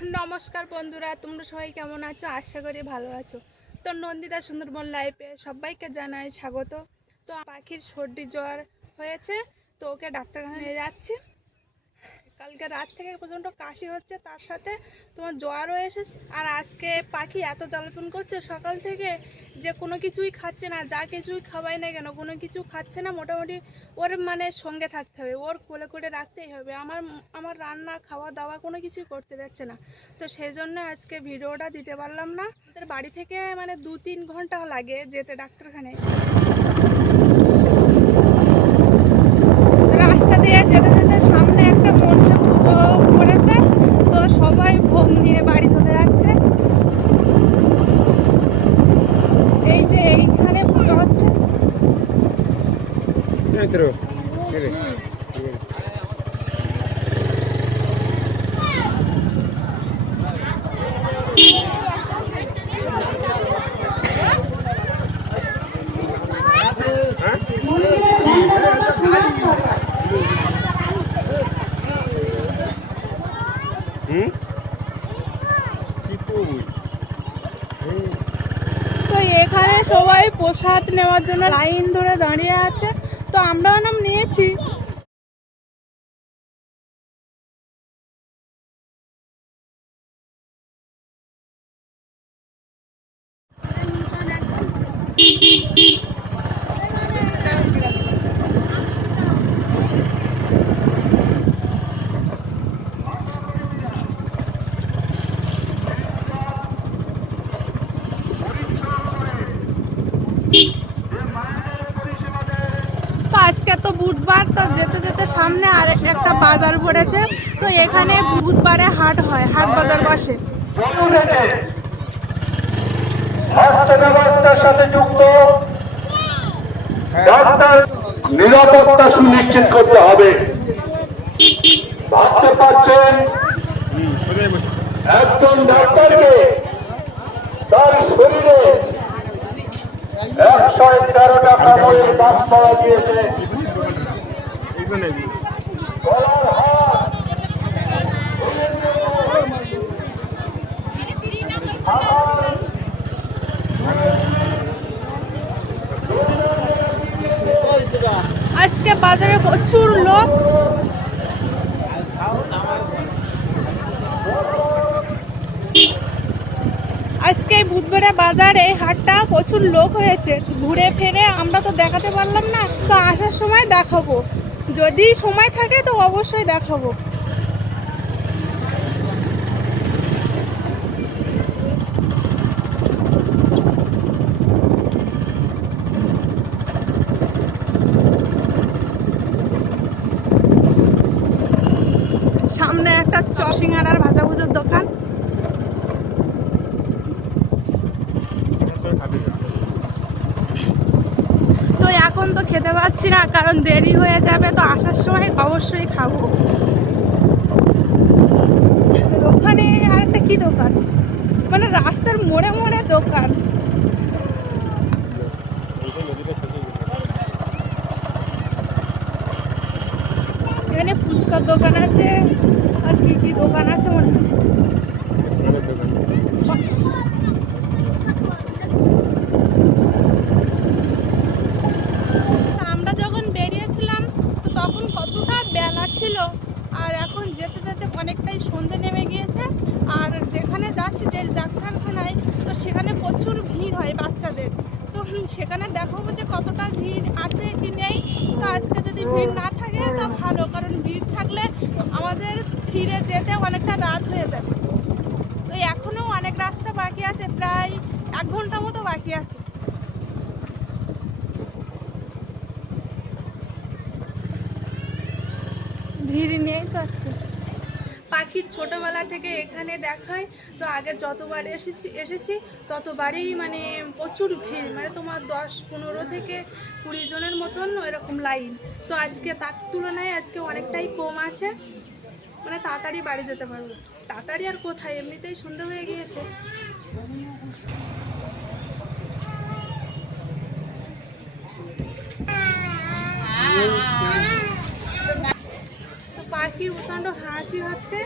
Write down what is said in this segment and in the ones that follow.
নমস্কার বন্ধুরা, তোমরা সবাই কেমন আছো? আশা করি ভালো আছো। তো নন্দিতা সুন্দরবন লাইফে সবাইকে জানাই স্বাগত। তো পাখির সর্দি জ্বর হয়েছে, তো ওকে ডাক্তারখানা নিয়ে যাচ্ছি। কালকে রাত থেকে প্রচণ্ড কাশি হচ্ছে, তার সাথে তোমার জ্বরও এসেছে। আর আজকে পাখি এত জ্বালাতন করছে, সকাল থেকে যে কোনো কিছুই খাচ্ছে না, যা কিছুই খাওয়াই না কেন, কোনো কিছু খাচ্ছে না, মোটামুটি ওর মানে সঙ্গে থাকতে হবে, ওর কোলে করে রাখতেই হবে। আমার আমার রান্না, খাওয়া দাওয়া কোনো কিছুই করতে যাচ্ছে না। তো সেই জন্য আজকে ভিডিওটা দিতে পারলাম না। আমাদের বাড়ি থেকে মানে দু তিন ঘণ্টা লাগে যেতে ডাক্তারখানায় রাস্তা দিয়ে যেতে যেতে সামনে একটা মন্দির পুজো করেছে, তো সবাই ভোগ নিয়ে বাড়ি চলে যাচ্ছে। এই যে এইখানে পুজো হচ্ছে। সবাই প্রসাদ নেওয়ার জন্য লাইন ধরে দাঁড়িয়ে আছে। তো আমরাও নাম নিয়েছি তো আজকে তো বুধবার তো যেতে যেতে সামনে আর একটা বাজার পড়েছে, তো এখানে বুধবারে হাট হয়, হাট বাজার বসে। নিরাপত্তা সুনিশ্চিত করতে হবে। ভাবতে পারছেন? একজন ডাক্তারকে তার শরীরে একশো তেরোটা কামড়ের বাস পাওয়া গিয়েছে। আজকে বাজারে প্রচুর লোক। আজকে বুধবারে বাজারে হাটটা প্রচুর লোক হয়েছে। ঘুরে ফিরে আমরা তো দেখাতে পারলাম না, তো আসার সময় দেখাবো। যদি সময় থাকে তো অবশ্যই দেখাবো। সামনে একটা চশিঙার আর ভাজা ভুজোর দোকান এখন তো খেতে পাচ্ছি না, কারণ দেরি হয়ে যাবে, তো আসার সময় অবশ্যই খাব। ওখানে আরেকটা কি দোকান? মানে রাস্তার মোড়ে মোড়ে দোকান। এখানে ফুচকার দোকান আছে, আর কি কি দোকান আছে মনে হয় অনেক দোকান তা আমরা যখন বেরিয়েছিলাম তো তখন কতটা বেলা ছিল আর এখন যেতে যেতে অনেকটাই সন্ধে নেমে গিয়েছে। আর যেখানে যাচ্ছি যে ডাক্তারখানায়, তো সেখানে প্রচুর ভিড় হয় বাচ্চাদের। তো সেখানে দেখাবো যে কতটা ভিড় আছে কি নেই। তো আজকে যদি ভিড় না থাকে, তা ভালো, কারণ ভিড় থাকলে আমাদের ফিরে যেতে অনেকটা রাত হয়ে যাবে তো এখনও অনেক রাস্তা বাকি আছে, প্রায় এক ঘণ্টা মতো বাকি আছে। ভিড় নেই তো আজকে। পাখির ছোটবেলা থেকে এখানে দেখায়, তো আগে যতবার এসেছি এসেছি, ততবারই মানে প্রচুর ভিড় মানে তোমার দশ পনেরো থেকে কুড়ি জনের মতন এরকম লাইন তো আজকে তার তুলনায় আজকে অনেকটাই কম আছে মানে তাড়াতাড়ি বাড়ি যেতে পারব। তাড়াতাড়ি আর কোথায়? এমনিতেই সন্ধে হয়ে গিয়েছে। তো পাখির প্রচণ্ড হাসি হচ্ছে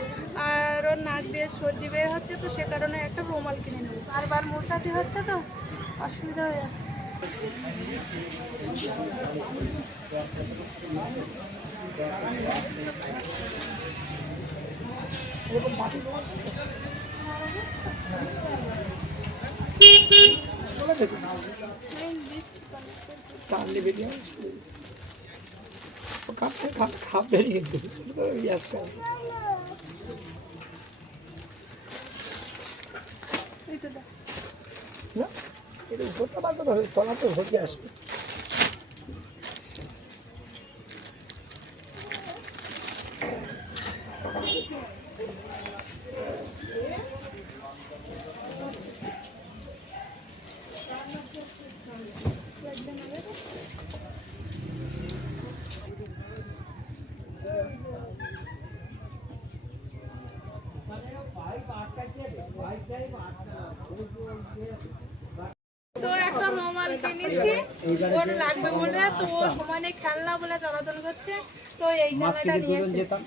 আর ওর নাক দিয়ে সর্দি বের হচ্ছে, তো সে কারণে একটা রুমাল কিনে নেব। বারবার মশাতে হচ্ছে তো, অসুবিধা হয়ে যাচ্ছে। টানলে বেরিয়ে খাপ খাপ বেরিয়ে কিন্তু দাও। না এটা উপরটা বার করতে হবে তলা তো হতে আসবে। তো একটা কিনেছি ওর লাগবে বলে তো ও সমানে খেলনা বলে চলাচল করছে তো এই মাছ খেলনাটা কিনে দুজন যেতাম।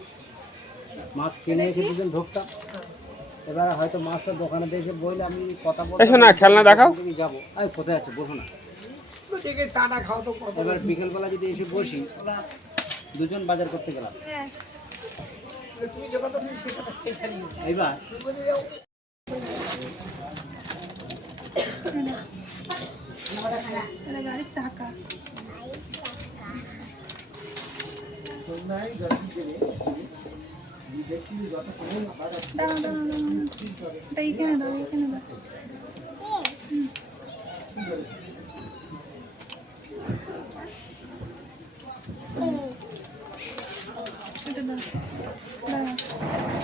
মাছ কিনে এসে দুজন ঢুকতাম। এবার হয়তো মাছটা দোকানে দেখে বইলে আমি কথা বলতে এসো না, খেলনা দেখাও। যাব। আরে কোথায় আছে? বসো না। দেখে চাটা খাওয়া তো এবার বিকেলবেলা যদি এসে বসি দুজন বাজার করতে গেলাম। হ্যাঁ। তুমি যখন তুমি সেটা এইবার এটা গাড়ির চাকা এইখানে দাও এইখানে এটা দাও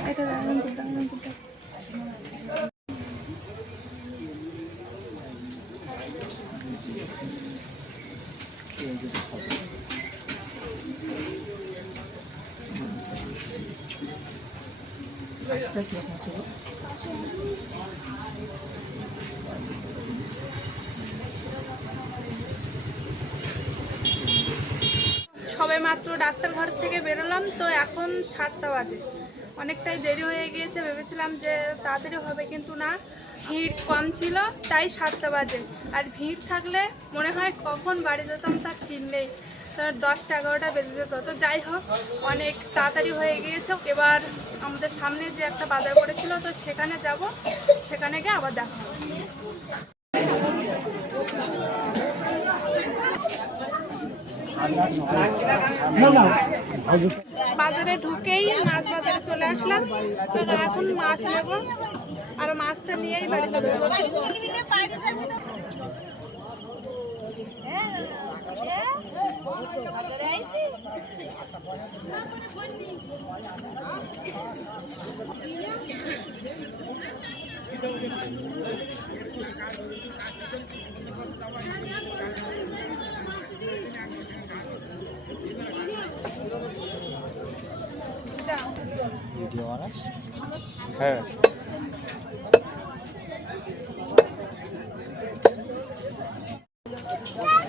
এটা দাও সবে মাত্র ডাক্তার ঘর থেকে বেরোলাম, তো এখন সাতটা বাজে। অনেকটাই দেরি হয়ে গিয়েছে, ভেবেছিলাম যে তাড়াতাড়ি হবে কিন্তু না। ভিড় কম ছিল, তাই সাতটা বাজে। আর ভিড় থাকলে মনে হয় কখন বাড়ি যেতাম তা ঠিক দশটা, এগারোটা বেজে যেত তো যাই হোক, অনেক তাড়াতাড়ি হয়ে গিয়েছে। এবার আমাদের সামনে যে একটা বাজার করেছিল, তো সেখানে যাব। সেখানে গিয়ে আবার দেখা বাজারে ঢুকেই মাছ বাজারে চলে আসলাম। তো এখন মাছ নেব। আর মাছটা নিয়েই বাড়ি চলে যাব। হ্যাঁ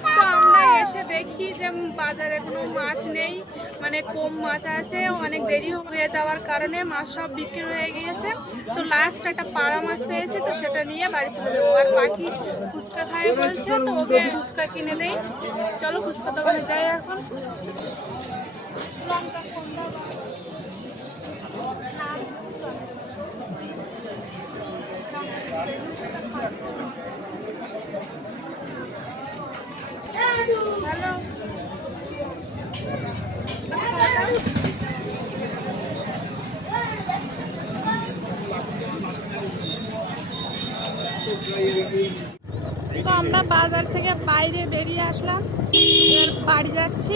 তো আমরা এসে দেখি যে বাজারে কোনো মাছ নেই মানে কম মাছ আছে, অনেক দেরি হয়ে যাওয়ার কারণে মাছ সব বিক্রি হয়ে গিয়েছে। তো লাস্ট একটা পাড়া মাছ পেয়েছে, তো সেটা নিয়ে বাড়ি চলে যাব। আর বাকি ফুচকা খায় বলছে, তো ওকে ফুচকা কিনে দেই। চলো ফুচকা দোকানে যাই এখন। হ্যালো। তো আমরা বাজার থেকে বাইরে বেরিয়ে আসলাম বাড়ি যাচ্ছি।